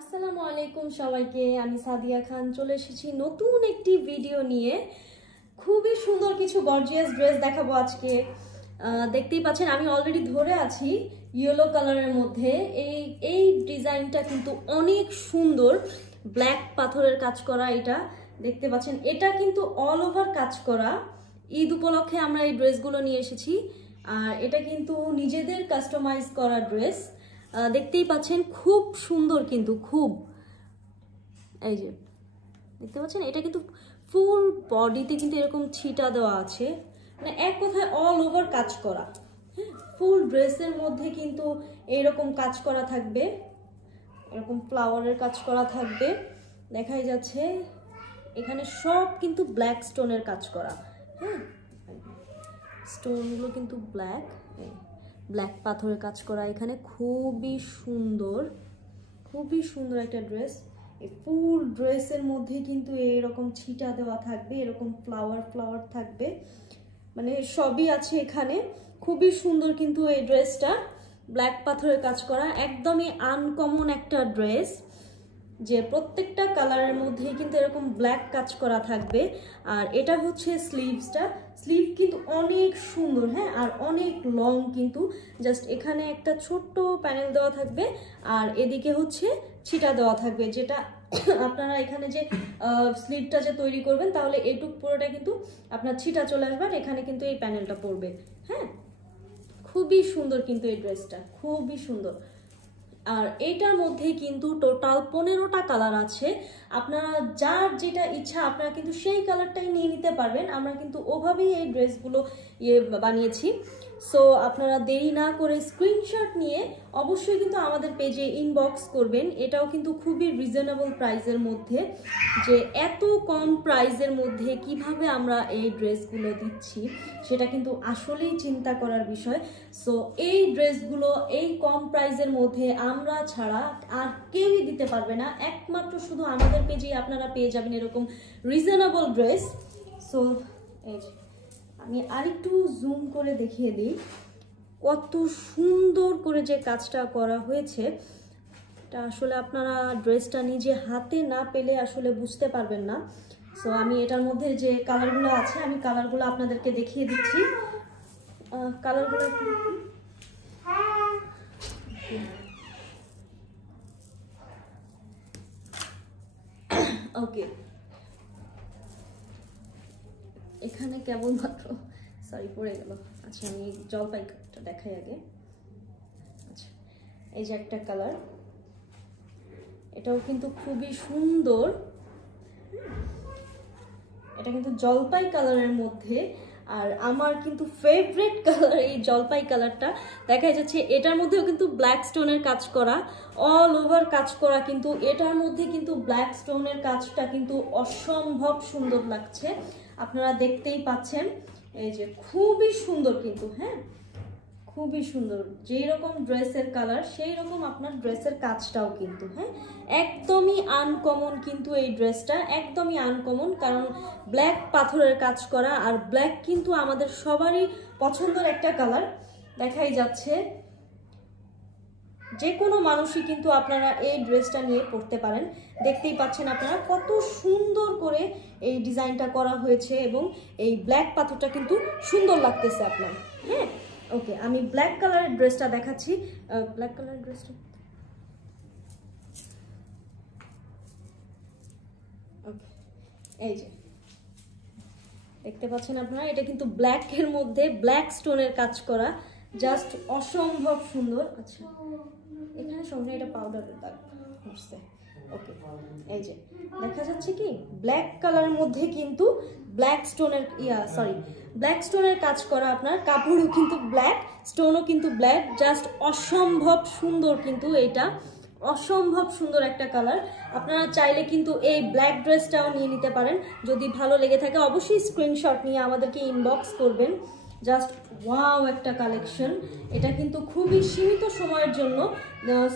আসসালামু আলাইকুম সবাইকে। আমি সাদিয়া খান চলে এসেছি নতুন একটি ভিডিও নিয়ে। খুবই সুন্দর কিছু গর্জিয়াস ড্রেস দেখাবো আজকে। দেখতেই পাচ্ছেন আমি অলরেডি ধরে আছি ইয়েলো কালারের মধ্যে। এই ডিজাইনটা কিন্তু অনেক সুন্দর, ব্ল্যাক পাথরের কাজ করা। এটা দেখতে পাচ্ছেন, এটা কিন্তু অল ওভার কাজ করা। ঈদ উপলক্ষে আমরা এই ড্রেসগুলো নিয়ে এসেছি, আর এটা কিন্তু নিজেদের কাস্টমাইজ করা ড্রেস। দেখতেই পাচ্ছেন খুব সুন্দর, কিন্তু খুব, এই যে দেখতে পাচ্ছেন এটা কিন্তু ফুল বডিতে কিন্তু এরকম ছিটা দেওয়া আছে, মানে এক কথায় অল ওভার কাজ করা। হ্যাঁ, ফুল ড্রেসের মধ্যে কিন্তু এইরকম কাজ করা থাকবে, এরকম ফ্লাওয়ারের কাজ করা থাকবে। দেখাই যাচ্ছে এখানে সব কিন্তু ব্ল্যাক স্টোনের কাজ করা। হ্যাঁ, স্টোনগুলো কিন্তু ব্ল্যাক পাথরের কাজ করা। এখানে খুবই সুন্দর, খুবই সুন্দর একটা ড্রেস। এই ফুল ড্রেসের মধ্যে কিন্তু এরকম ছিটা দেওয়া থাকবে, এরকম ফ্লাওয়ার থাকবে, মানে সবই আছে এখানে। খুবই সুন্দর কিন্তু এই ড্রেসটা, ব্ল্যাক পাথরের কাজ করা, একদমই আনকমন একটা ড্রেস, যে প্রত্যেকটা কালারের মধ্যেই কিন্তু এরকম ব্ল্যাক কাজ করা থাকবে। আর এটা হচ্ছে স্লিভসটা, স্লিভ কিন্তু অনেক সুন্দর। হ্যাঁ, আর অনেক লং কিন্তু, জাস্ট এখানে একটা ছোট্ট প্যানেল দেওয়া থাকবে, আর এদিকে হচ্ছে ছিটা দেওয়া থাকবে, যেটা আপনারা এখানে যে স্লিভটা যে তৈরি করবেন, তাহলে এইটুক পুরোটা কিন্তু আপনার ছিটা চলে আসবে, আর এখানে কিন্তু এই প্যানেলটা পড়বে। হ্যাঁ, খুবই সুন্দর কিন্তু এই ড্রেসটা, খুবই সুন্দর। আর এটার মধ্যে কিন্তু টোটাল 15টা কালার আছে। আপনারা যার যেটা ইচ্ছা আপনারা কিন্তু সেই কালারটাই নিয়ে নিতে পারবেন। আমরা কিন্তু ওভাবেই এই ড্রেসগুলো বানিয়েছি। সো আপনারা দেরি না করে স্ক্রিনশট নিয়ে অবশ্যই কিন্তু আমাদের পেজে ইনবক্স করবেন। এটাও কিন্তু খুবই রিজনেবল প্রাইসের মধ্যে, যে এত কম প্রাইসের মধ্যে কিভাবে আমরা এই ড্রেসগুলো দিচ্ছি সেটা কিন্তু আসলেই চিন্তা করার বিষয়। সো এই ড্রেসগুলো এই কম প্রাইসের মধ্যে আমরা ছাড়া আর কেউই দিতে পারবে না, একমাত্র শুধু আমাদের পেজেই আপনারা পেয়ে যাবেন এরকম রিজনেবল ড্রেস। সো এই যে আমি আরেকটু জুম করে দেখিয়ে দিই কত সুন্দর করে যে কাজটা করা হয়েছে। এটা আসলে আপনারা ড্রেসটা নিজে হাতে না পেলে আসলে বুঝতে পারবেন না। সো আমি এটার মধ্যে যে কালারগুলো আছে, আমি কালারগুলো আপনাদেরকে দেখিয়ে দিচ্ছি। কালারগুলো ওকে, এখানে কেবলমাত্র সরি পড়ে গেল। আচ্ছা, আমি জলপাইটা দেখাই আগে। আচ্ছা, এই যে একটা কালার, এটাও কিন্তু খুবই সুন্দর। এটা কিন্তু জলপাই কালারের মধ্যে, আর আমার কিন্তু ফেভারিট কালার এই জলপাই কালারটা। দেখা যাচ্ছে এটার মধ্যেও কিন্তু ব্ল্যাক স্টোনের কাজ করা, অল ওভার কাজ করা, কিন্তু এটার মধ্যে কিন্তু ব্ল্যাক স্টোনের কাজটা কিন্তু অসম্ভব সুন্দর লাগছে, আপনারা দেখতেই পাচ্ছেন। এই যে খুবই সুন্দর কিন্তু, হ্যাঁ খুবই সুন্দর। যেই রকম ড্রেসের কালার সেই রকম আপনার ড্রেসের কাজটাও কিন্তু, হ্যাঁ একদমই আনকমন কিন্তু এই ড্রেসটা, একদমই আনকমন, কারণ ব্ল্যাক পাথরের কাজ করা, আর ব্ল্যাক কিন্তু আমাদের সবারই পছন্দের একটা কালার। দেখাই যাচ্ছে যে কোনো মানুষই কিন্তু আপনারা এই ড্রেসটা নিয়ে পরতে পারেন। দেখতেই পাচ্ছেন আপনারা কত সুন্দর করে এই ডিজাইনটা করা হয়েছে, এবং এই ব্ল্যাক পাথরটা কিন্তু সুন্দর লাগতেছে আপনার। হ্যাঁ ওকে, আমি ব্ল্যাক কালারের ড্রেসটা দেখাচ্ছি। ব্ল্যাক কালারের ড্রেসটা ওকে, এই যে দেখতে পাচ্ছেন আপনারা, এটা কিন্তু ব্ল্যাকের মধ্যে ব্ল্যাক স্টোনের কাজ করা, জাস্ট অসম্ভব সুন্দর। আচ্ছা, এখানে সঙ্গে এটা পাউডারের দাগ হচ্ছে। ওকে, এই যে দেখা যাচ্ছে কি ব্ল্যাক কালারের মধ্যে কিন্তু ব্ল্যাক স্টোনের ব্ল্যাক স্টোনের কাজ করা, আপনার কাপড়ও কিন্তু ব্ল্যাক, স্টোনও কিন্তু ব্ল্যাক, জাস্ট অসম্ভব সুন্দর কিন্তু এটা, অসম্ভব সুন্দর একটা কালার। আপনারা চাইলে কিন্তু এই ব্ল্যাক ড্রেসটাও নিয়ে নিতে পারেন, যদি ভালো লেগে থাকে অবশ্যই স্ক্রিনশট নিয়ে আমাদেরকে ইনবক্স করবেন। জাস্ট ওয়াও একটা কালেকশন, এটা কিন্তু খুবই সীমিত সময়ের জন্য।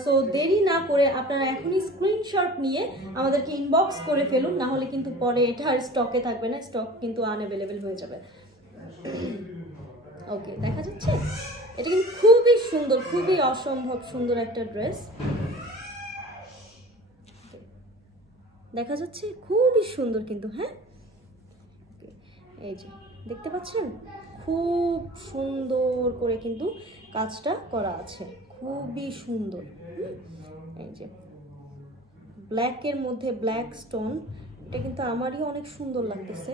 সো দেরি না করে আপনারা এখনই স্ক্রিনশট নিয়ে আমাদেরকে ইনবক্স করে ফেলুন, না হলে কিন্তু পরে এটা আর স্টকে থাকবে না, স্টক কিন্তু আনঅ্যাভেলেবেল হয়ে যাবে। ওকে, দেখা যাচ্ছে এটা কিন্তু খুবই সুন্দর, খুবই অসম্ভব সুন্দর একটা ড্রেস। দেখা যাচ্ছে খুবই সুন্দর কিন্তু, হ্যাঁ এই যে দেখতে পাচ্ছেন খুব সুন্দর করে কিন্তু কাজটা করা আছে, খুবই সুন্দর। এই যে ব্ল্যাকের মধ্যে ব্ল্যাক স্টোন, এটা কিন্তু আমারই অনেক সুন্দর লাগতেছে,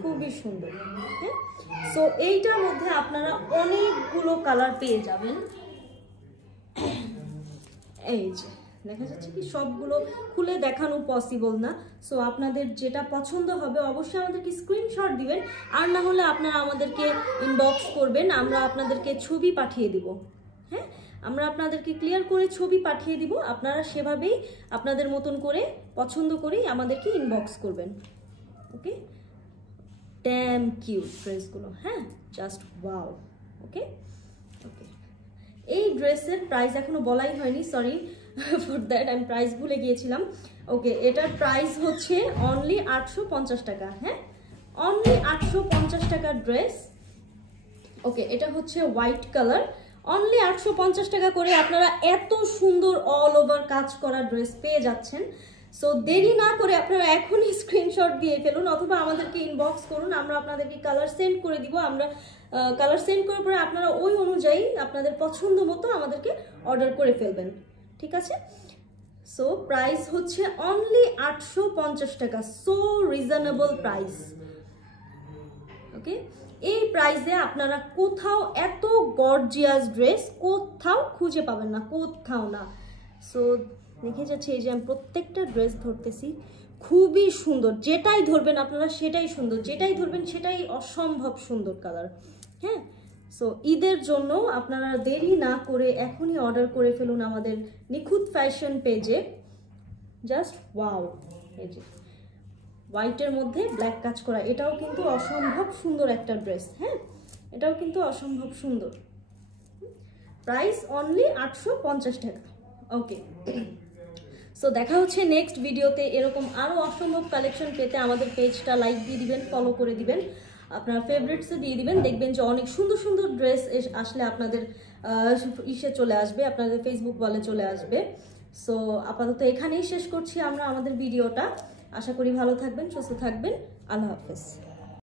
খুবই সুন্দর। হ্যাঁ, সো এইটার মধ্যে আপনারা অনেকগুলো কালার পেয়ে যাবেন। এই যে দেখা যাচ্ছে কি সবগুলো খুলে দেখানো পসিবল না, সো আপনাদের যেটা পছন্দ হবে অবশ্যই আমাদেরকে স্ক্রিনশট দিবেন, আর না হলে আপনারা আমাদেরকে ইনবক্স করবেন, আমরা আপনাদেরকে ছবি পাঠিয়ে দিব। হ্যাঁ, আমরা আপনাদেরকে ক্লিয়ার করে ছবি পাঠিয়ে দিব, আপনারা সেভাবেই আপনাদের মতন করে পছন্দ করেই আমাদেরকে ইনবক্স করবেন। ওকে, ড্যাম কিউট ড্রেসগুলো, হ্যাঁ জাস্ট ওয়াও। ওকে ওকে, এই ড্রেসের প্রাইস এখনো বলাই হয়নি, সরি ফর দ্যাট, আমি প্রাইস ভুলে গিয়েছিলাম। ওকে, এটার প্রাইস হচ্ছে অনলি 850 টাকা। হ্যাঁ, অনলি 850 টাকার ড্রেস। ওকে, এটা হচ্ছে হোয়াইট কালার, অনলি 850 টাকা করে আপনারা এত সুন্দর অল ওভার কাজ করা ড্রেস পেয়ে যাচ্ছেন। সো দেরি না করে আপনারা এখনই স্ক্রিনশট দিয়ে ফেলুন, অথবা আমাদেরকে ইনবক্স করুন, আমরা আপনাদেরকে কালার সেন্ড করে দিব। আমরা কালার সেন্ড করার পরে আপনারা ওই অনুযায়ী আপনাদের পছন্দ মতো আমাদেরকে অর্ডার করে ফেলবেন, ঠিক আছে? সো প্রাইস হচ্ছে অনলি 850 টাকা, সো রিজনেবল প্রাইস। ওকে, এই প্রাইসে আপনারা কোথাও এত গর্জিয়াস ড্রেস কোথাও খুঁজে পাবেন না, কোথাও না। সো দেখে যাচ্ছে, এই যে আমি প্রত্যেকটা ড্রেস ধরতেছি, খুবই সুন্দর, যেটাই ধরবেন আপনারা সেটাই সুন্দর, যেটাই ধরবেন সেটাই অসম্ভব সুন্দর কালার। হ্যাঁ, সো ঈদের জন্য আপনারা দেরি না করে এখনই অর্ডার করে ফেলুন আমাদের নিখুঁত ফ্যাশন পেজে। জাস্ট ওয়াও, এই যে হোয়াইটের মধ্যে ব্ল্যাক কাজ করা, এটাও কিন্তু অসম্ভব সুন্দর একটা ড্রেস। হ্যাঁ, এটাও কিন্তু অসম্ভব সুন্দর। প্রাইস অনলি 850 টাকা। ওকে, সো দেখা হচ্ছে নেক্সট ভিডিওতে। এরকম আরও অসম্ভব কালেকশন পেতে আমাদের পেজটা লাইক দিয়ে দিবেন, ফলো করে দিবেন, আপনার ফেভারিটসে দিয়ে দিবেন। দেখবেন যে অনেক সুন্দর সুন্দর ড্রেস আসলে আপনাদের ইসে চলে আসবে, আপনাদের ফেসবুক ওয়ালে চলে আসবে। সো আপাতত এখানেই শেষ করছি আমরা আমাদের ভিডিওটা। আশা করি ভালো থাকবেন, সুস্থ থাকবেন। আল্লাহ হাফেজ।